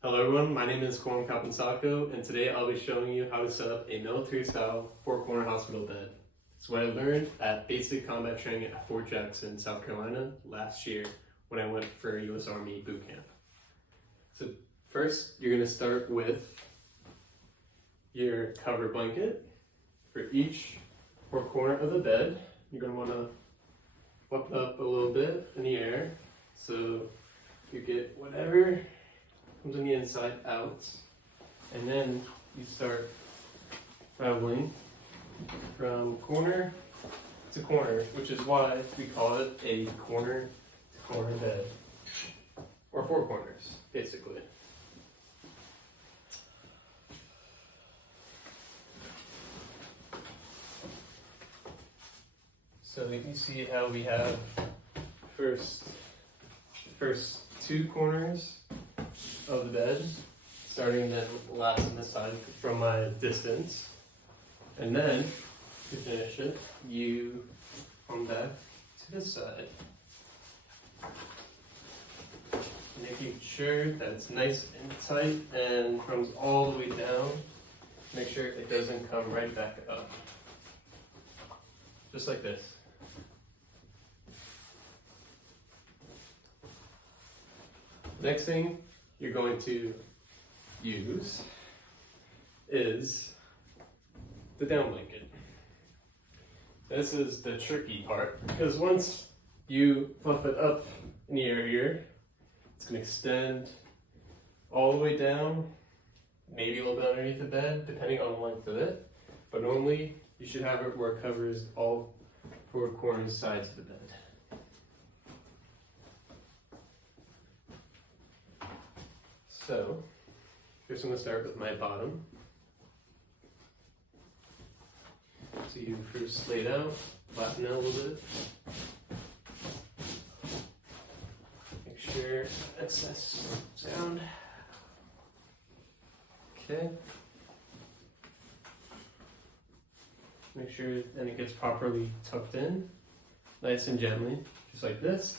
Hello everyone, my name is Corum Kapensako, and today I'll be showing you how to set up a military-style four-corner hospital bed. It's what I learned at basic combat training at Fort Jackson, South Carolina last year when I went for U.S. Army boot camp. So first, you're going to start with your cover blanket. For each four corner of the bed, you're going to want to flip it up a little bit in the air so you get whatever comes on the inside out, and then you start traveling from corner to corner, which is why we call it a corner to corner bed, or four corners, basically. So you can see how we have first two corners of the bed, starting then last on this side from my distance, and then to finish it, you come back to this side, making sure that it's nice and tight and comes all the way down. Make sure it doesn't come right back up, just like this. Next thing you're going to use is the down blanket. This is the tricky part, because once you fluff it up in the air here, it's going to extend all the way down, maybe a little bit underneath the bed, depending on the length of it. But normally you should have it where it covers all four corners, sides of the bed. So, first I'm going to start with my bottom. So you first lay it out, flatten it out a little bit. Make sure excess sound. Okay. Make sure then it gets properly tucked in, nice and gently, just like this.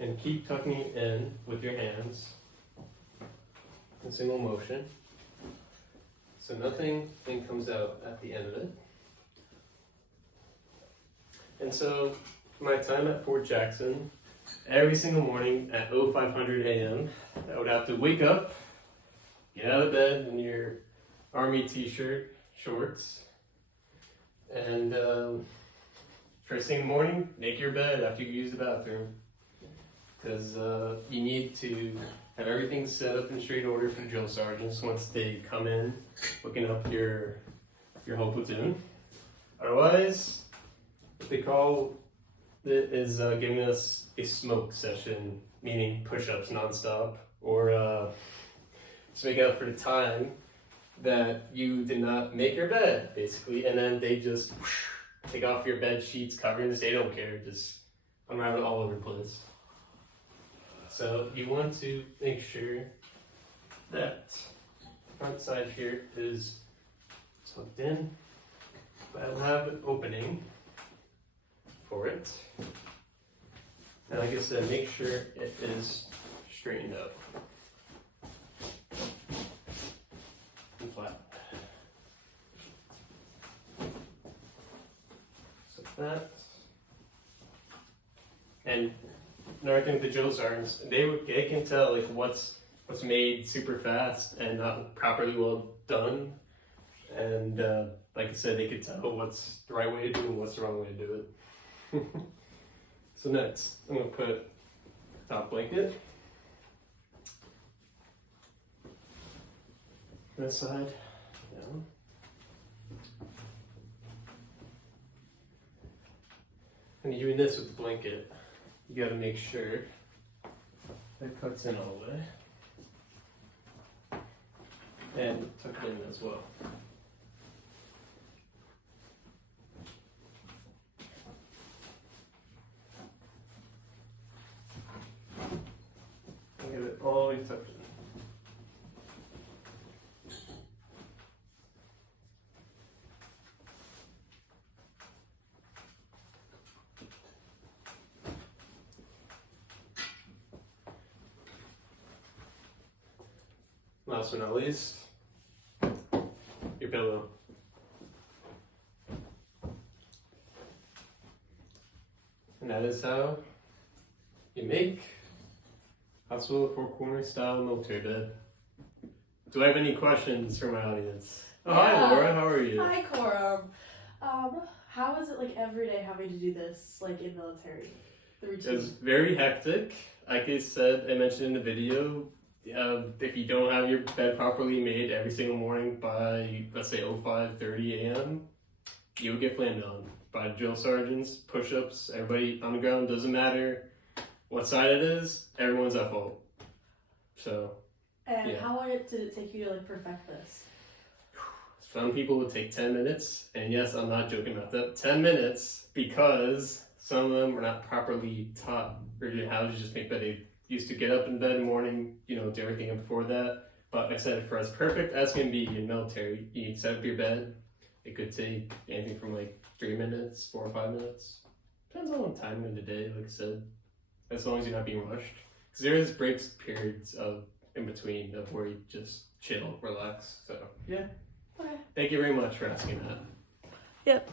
And keep tucking it in with your hands in single motion, so nothing comes out at the end of it. And so, my time at Fort Jackson, every single morning at 0500 a.m., I would have to wake up, get out of bed in your army t-shirt, shorts, and first thing in the morning, make your bed after you use the bathroom. Because you need to have everything set up in straight order for drill sergeants once they come in looking up your whole platoon. Otherwise, what they call it is giving us a smoke session, meaning push-ups nonstop, or just make up for the time that you did not make your bed, basically, and then they just take off your bed sheets, covers. They don't care, just unravel it all over the place. So you want to make sure that the front side here is tucked in, but I'll have an opening for it. And like I said, make sure it is straightened up and flat. So that. And another thing with the drill sergeants, they can tell like what's made super fast and not properly well done, and like I said, they can tell what's the right way to do and what's the wrong way to do it. So next, I'm gonna put a top blanket this side down. And you're doing this with the blanket. You gotta make sure it cuts in all the way. And tuck it in as well. And get it all the way tucked in. last but not least, your pillow. And that is how you make hospital four-corner style military bed. Do I have any questions for my audience? Oh, Yeah. hi Laura, how are you? Hi, Corum. How is it like every day having to do this, like in military? The routine. It's very hectic. Like I said, I mentioned in the video, if you don't have your bed properly made every single morning by, let's say, 05:30 a.m., you'll get flamed on by drill sergeants, push-ups, everybody on the ground. Doesn't matter what side it is, everyone's at fault. So, And yeah. how long did it take you to like perfect this? Some people would take 10 minutes, and yes, I'm not joking about that. 10 minutes, because some of them were not properly taught or how to just make bed. They used to get up in bed in the morning, do everything before that. But like I said, for as perfect as can be in military, you set up your bed. It could take anything from like 3 minutes, 4 or 5 minutes. Depends on the time of the day, like I said, as long as you're not being rushed. Because there is breaks, periods of in between of where you just chill, relax. So yeah. Okay. Thank you very much for asking that. Yep.